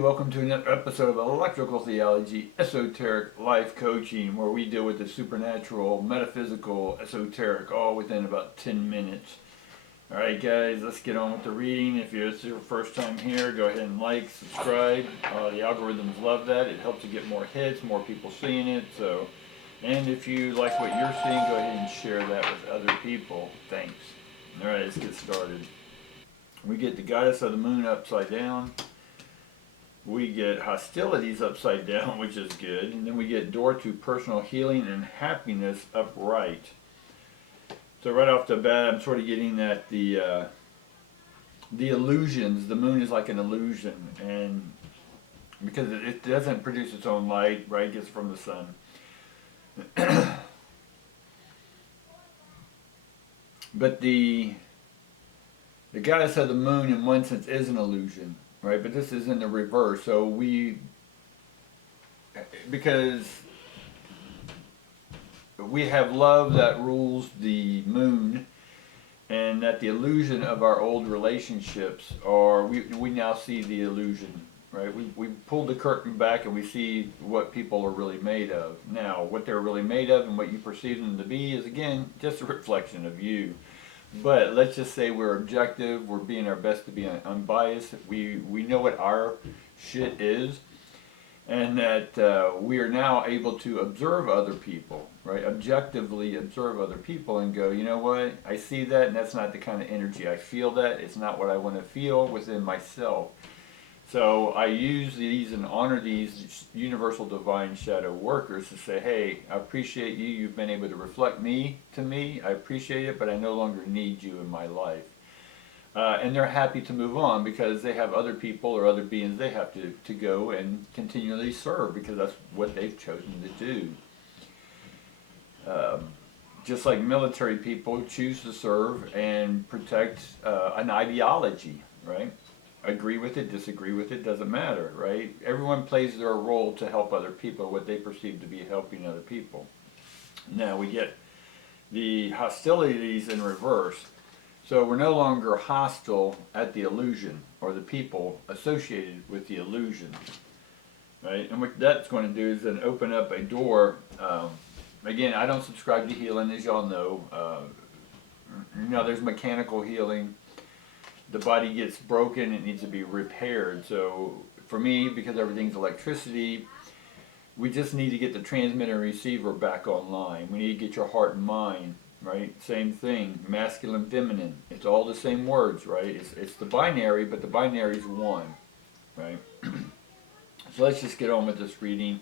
welcome to another episode of Electrical Theology, Esoteric Life Coaching, where we deal with the supernatural, metaphysical, esoteric, all within about 10 minutes. Alright guys, let's get on with the reading. If it's your first time here, go ahead and like, subscribe. The algorithms love that. It helps you get more hits, more people seeing it. And if you like what you're seeing, go ahead and share that with other people. Thanks. Alright, let's get started. We get the goddess of the moon upside down. We get hostilities upside down, which is good. And then we get door to personal healing and happiness upright. So right off the bat, I'm sort of getting that the illusions, the moon is like an illusion. And because it doesn't produce its own light, right? It gets from the sun. But the goddess of the moon in one sense is an illusion, right? But this is in the reverse. So because we have love that rules the moon, and that the illusion of our old relationships are, we now see the illusion, right? We pulled the curtain back and we see what people are really made of. Now, what they're really made of and what you perceive them to be is, again, just a reflection of you. But let's just say we're objective, we're being our best to be unbiased, we know what our shit is, and that we are now able to observe other people, right? Objectively observe other people and go, you know what, I see that and that's not the kind of energy I feel that, it's not what I want to feel within myself. So I use these and honor these universal divine shadow workers to say, hey, I appreciate you, you've been able to reflect me to me, I appreciate it, but I no longer need you in my life. And they're happy to move on because they have other people or other beings they have to go and continually serve because that's what they've chosen to do. Just like military people choose to serve and protect an ideology, right? Agree with it, disagree with it, doesn't matter, right? Everyone plays their role to help other people, what they perceive to be helping other people. Now we get the hostilities in reverse. So we're no longer hostile at the illusion or the people associated with the illusion, right? And what that's going to do is then open up a door. Again, I don't subscribe to healing, as y'all know. There's mechanical healing. The body gets broken, it needs to be repaired. So for me, because everything's electricity, we just need to get the transmitter and receiver back online. We need to get your heart and mind, right? Same thing, masculine, feminine. It's all the same words, right? It's the binary, but the binary is one, right? So let's just get on with this reading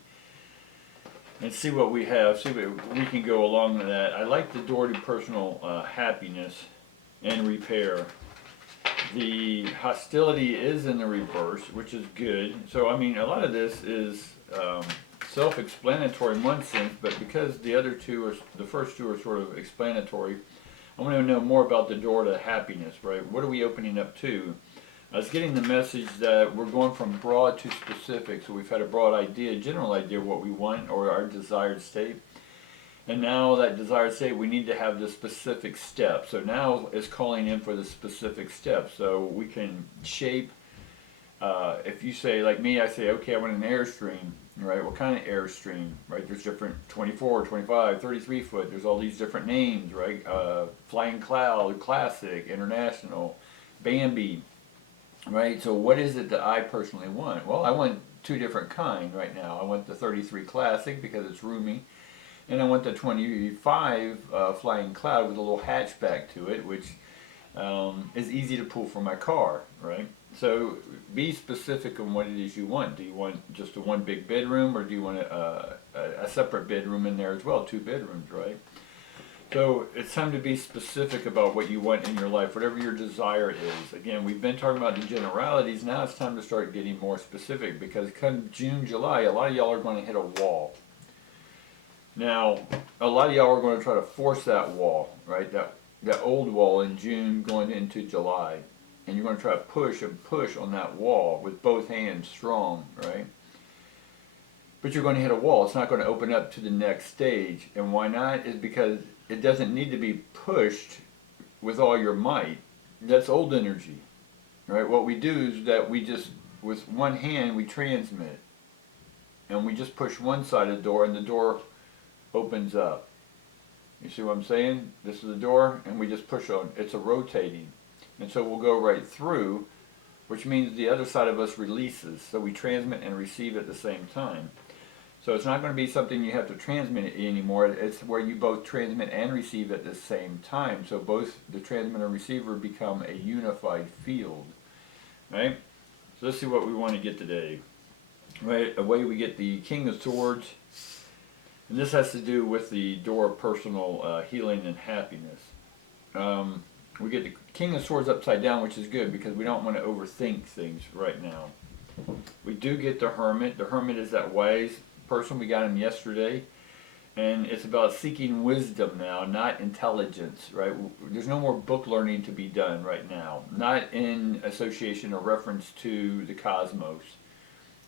and see what we have, see what we can go along with that. I like the door to personal happiness and repair. The hostility is in the reverse, which is good. So, I mean, a lot of this is self-explanatory in one sense, but because the first two are sort of explanatory, I want to know more about the door to happiness, right? What are we opening up to? I was getting the message that we're going from broad to specific. So we've had a broad idea, general idea of what we want or our desired state. And now that desired state, we need to have the specific steps. So now it's calling in for the specific steps. So we can shape, if you say, like me, I say, okay, I want an airstream, right? What kind of airstream, right? There's different 24, 25, 33 foot. There's all these different names, right? Flying Cloud, Classic, International, Bambi, right? So what is it that I personally want? Well, I want two different kinds right now. I want the 33 Classic because it's roomy. And I want the 25 Flying Cloud with a little hatchback to it, which is easy to pull from my car, right? So be specific on what it is you want. Do you want just a one big bedroom, or do you want a separate bedroom in there as well, two bedrooms, right? So it's time to be specific about what you want in your life, whatever your desire is. Again, we've been talking about the generalities. Now it's time to start getting more specific, because come June, July, a lot of y'all are going to hit a wall. Now, a lot of y'all are going to try to force that wall, right? That old wall in June going into July. And you're going to try to push and push on that wall with both hands strong, right? But you're going to hit a wall. It's not going to open up to the next stage. And why not? Is because it doesn't need to be pushed with all your might. That's old energy, right? What we do is that we just with one hand we transmit, and we just push one side of the door and the door opens up. You see what I'm saying? This is the door and we just push on. It's a rotating. And so we'll go right through, which means the other side of us releases. So we transmit and receive at the same time. So it's not going to be something you have to transmit anymore. It's where you both transmit and receive at the same time. So both the transmitter and receiver become a unified field. Right? So let's see what we want to get today. Right, away we get the King of Swords, and this has to do with the door of personal healing and happiness. We get the King of Swords upside down, which is good because we don't want to overthink things right now. We do get the Hermit. The Hermit is that wise person. We got him yesterday, and it's about seeking wisdom now, not intelligence. Right? There's no more book learning to be done right now, not in association or reference to the cosmos.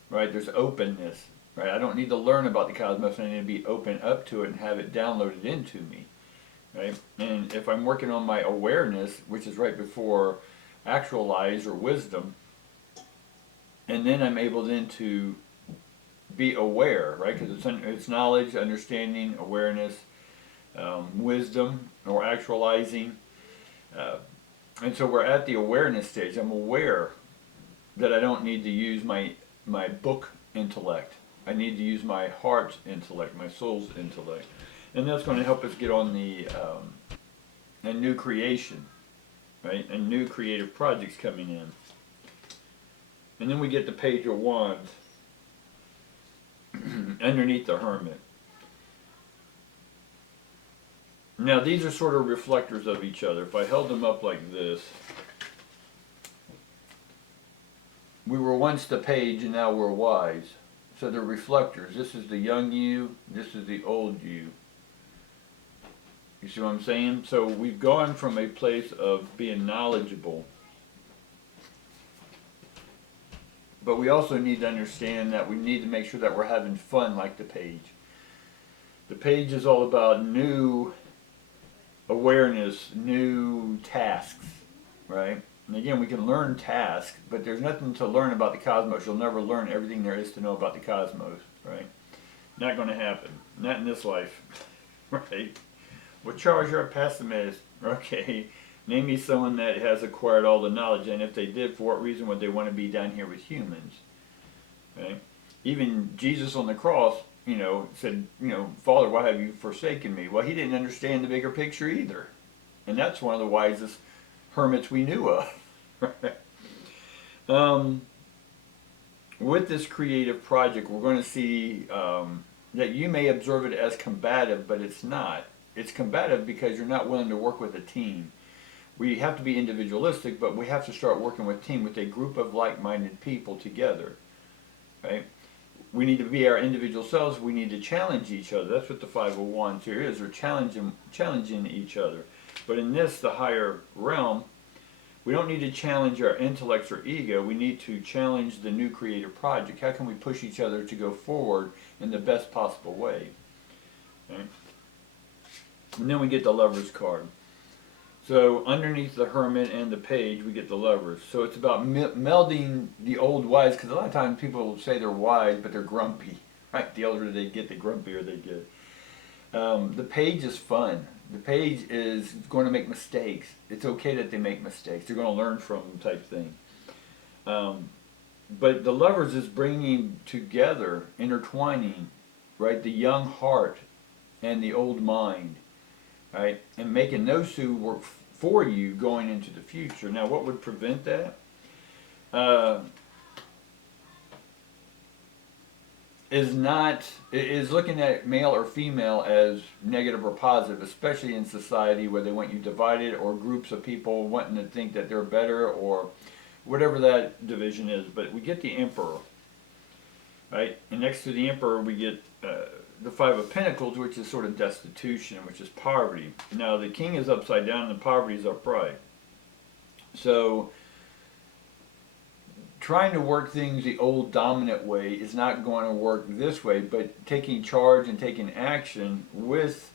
Right, there's openness. Right, I don't need to learn about the cosmos. I need to be open up to it and have it downloaded into me. Right, and if I'm working on my awareness, which is right before actualize or wisdom, and then I'm able then to be aware. Right, because it's knowledge, understanding, awareness, wisdom, or actualizing. And so we're at the awareness stage. I'm aware that I don't need to use my book intellect. I need to use my heart's intellect, my soul's intellect. And that's going to help us get on the a new creation, right? And new creative projects coming in. And then we get the Page of Wands underneath the Hermit. Now these are sort of reflectors of each other. If I held them up like this, we were once the page and now we're wise. So they're reflectors. This is the young you, this is the old you. You see what I'm saying? So we've gone from a place of being knowledgeable, but we also need to understand that we need to make sure that we're having fun like the page. The page is all about new awareness, new tasks, right? And again, we can learn tasks, but there's nothing to learn about the cosmos. You'll never learn everything there is to know about the cosmos, right? Not going to happen. Not in this life, right? Well, Charles, you're a pessimist. Okay, name me someone that has acquired all the knowledge, and if they did, for what reason would they want to be down here with humans? Right? Even Jesus on the cross, said, Father, why have you forsaken me? Well, he didn't understand the bigger picture either. And that's one of the wisest hermits we knew of. With this creative project, we're going to see that you may observe it as combative, but it's not. It's combative because you're not willing to work with a team. We have to be individualistic, but we have to start working with team, with a group of like-minded people together. Right? We need to be our individual selves. We need to challenge each other. That's what the 501 here is. We're challenging each other. But in this, the higher realm, we don't need to challenge our intellects or ego. We need to challenge the new creative project. How can we push each other to go forward in the best possible way? Okay? And then we get the Lover's card. So underneath the Hermit and the Page, we get the Lovers. So it's about melding the old wise, because a lot of times people say they're wise, but they're grumpy. Right? The older they get, the grumpier they get. The Page is fun. The Page is going to make mistakes. It's okay that they make mistakes. They're going to learn from them, type thing. But the Lovers is bringing together, intertwining, right, the young heart and the old mind, right, and making those two work for you going into the future. Now, what would prevent that? Is looking at male or female as negative or positive, especially in society where they want you divided, or groups of people wanting to think that they're better, or whatever that division is. But we get the Emperor, right? And next to the Emperor we get the Five of Pentacles, which is sort of destitution, which is poverty. Now the King is upside down and the poverty is upright. So trying to work things the old dominant way is not going to work this way, but taking charge and taking action with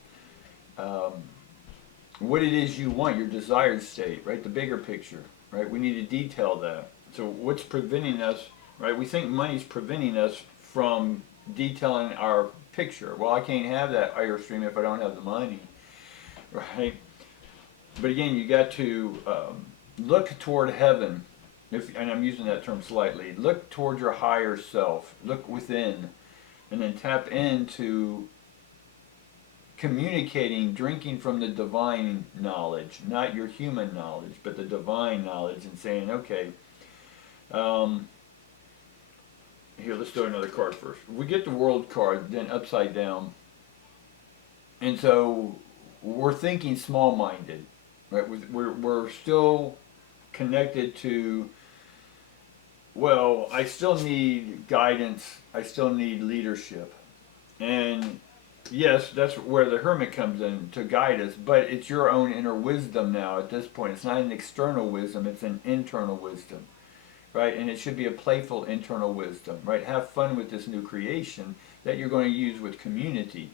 what it is you want, your desired state, right? The bigger picture, right? We need to detail that. So what's preventing us right? We think money's preventing us from detailing our picture. Well, I can't have that Airstream if I don't have the money, right? But again, you got to look toward heaven, and I'm using that term slightly. Look toward your higher self. Look within, and then tap into communicating, drinking from the divine knowledge, not your human knowledge, but the divine knowledge, and saying, okay, here, let's do another card first. We get the world card, then upside down. And so we're thinking small-minded, right? We're still connected to, well, I still need guidance. I still need leadership. And yes, that's where the hermit comes in to guide us, but it's your own inner wisdom now at this point. It's not an external wisdom, it's an internal wisdom. Right? And it should be a playful internal wisdom, right? Have fun with this new creation that you're going to use with community,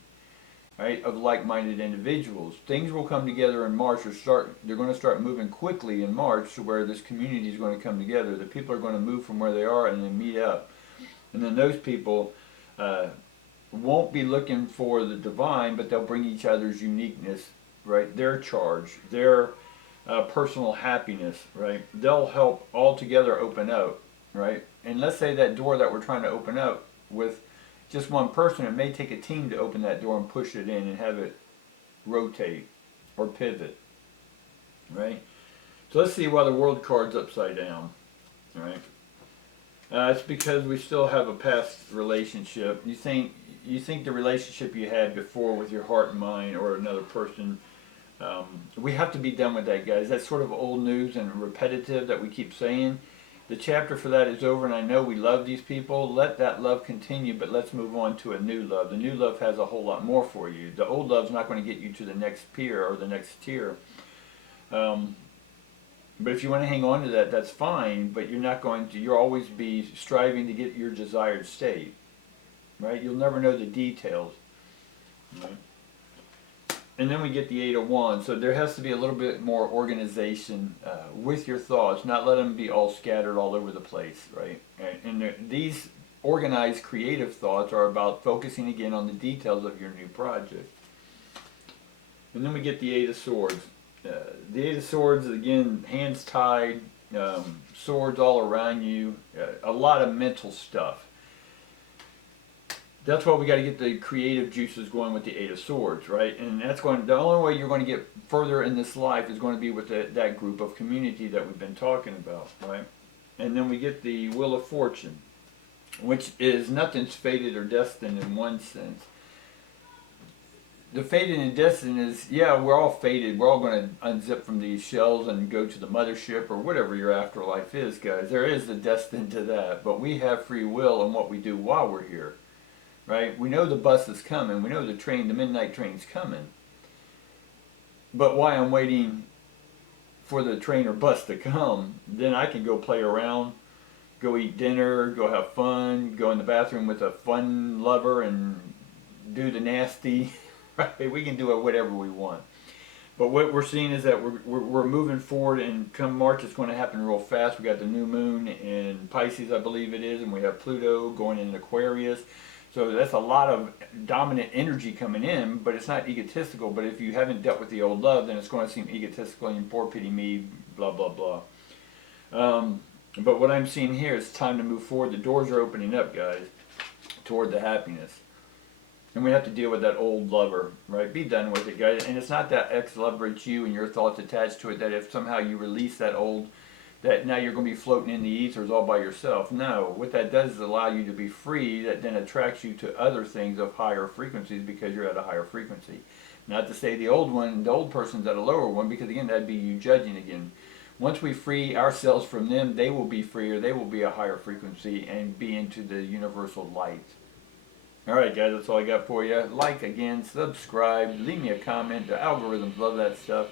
right? Of like-minded individuals. Things will come together in March, they're going to start moving quickly in March to where this community is going to come together. The people are going to move from where they are and then meet up. And then those people won't be looking for the divine, but they'll bring each other's uniqueness, right? Their charge, their personal happiness, right? They'll help all together open up, right? And let's say that door that we're trying to open up with just one person, it may take a team to open that door and push it in and have it rotate or pivot, right? So let's see why the world card's upside down, right? It's because we still have a past relationship. You think the relationship you had before with your heart and mind or another person, we have to be done with that, guys. That's sort of old news and repetitive that we keep saying. The chapter for that is over, and I know we love these people. Let that love continue, but let's move on to a new love. The new love has a whole lot more for you. The old love's not going to get you to the next peer or the next tier. But if you want to hang on to that, that's fine, but you're not going to, you'll always be striving to get your desired state, right? You'll never know the details, right? And then we get the Eight of Wands. So there has to be a little bit more organization with your thoughts, not let them be all scattered all over the place, right? And these organized creative thoughts are about focusing again on the details of your new project. And then we get the Eight of Swords. The Eight of Swords, again, hands tied, swords all around you, a lot of mental stuff. That's why we got to get the creative juices going with the Eight of Swords, right? And that's the only way you're going to get further in this life is going to be with that group of community that we've been talking about, right? And then we get the Wheel of Fortune, which is nothing's fated or destined in one sense. The fated and destined is, yeah, we're all fated. We're all going to unzip from these shells and go to the mothership or whatever your afterlife is, guys. There is a destined to that, but we have free will in what we do while we're here. Right? We know the bus is coming. We know the midnight train's coming. But while I'm waiting for the train or bus to come, then I can go play around, go eat dinner, go have fun, go in the bathroom with a fun lover and do the nasty. Right? We can do whatever we want. But what we're seeing is that we're moving forward, and come March it's going to happen real fast. We got the new moon in Pisces, I believe it is, and we have Pluto going in Aquarius. So that's a lot of dominant energy coming in, but it's not egotistical. But if you haven't dealt with the old love, then it's going to seem egotistical and poor pity me, blah, blah, blah. But what I'm seeing here is time to move forward. The doors are opening up, guys, toward the happiness. And we have to deal with that old lover, right? Be done with it, guys. And it's not that ex-lover, it's you and your thoughts attached to it, that if somehow you release that old, that now you're going to be floating in the ethers all by yourself. No, what that does is allow you to be free, that then attracts you to other things of higher frequencies because you're at a higher frequency. Not to say the old person's at a lower one, because again, that'd be you judging again. Once we free ourselves from them, they will be freer, they will be a higher frequency and be into the universal light. Alright guys, that's all I got for you. Like again, subscribe, leave me a comment. The algorithms love that stuff.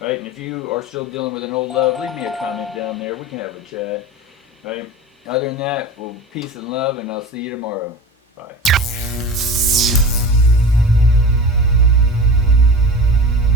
Right, and if you are still dealing with an old love, leave me a comment down there. We can have a chat. Right. Other than that, well, peace and love, and I'll see you tomorrow. Bye.